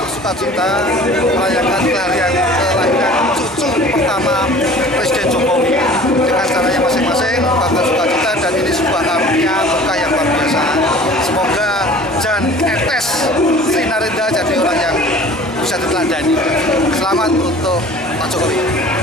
bersuka cita merayakan kelahiran cucu pertama Presiden Jokowi dengan caranya masing-masing, bahkan sukacita, dan ini sebuah karunia berkah yang luar biasa. Semoga Jan Etes Sri Narendra jadi orang yang bisa diteladani. Selamat untuk Pak Jokowi.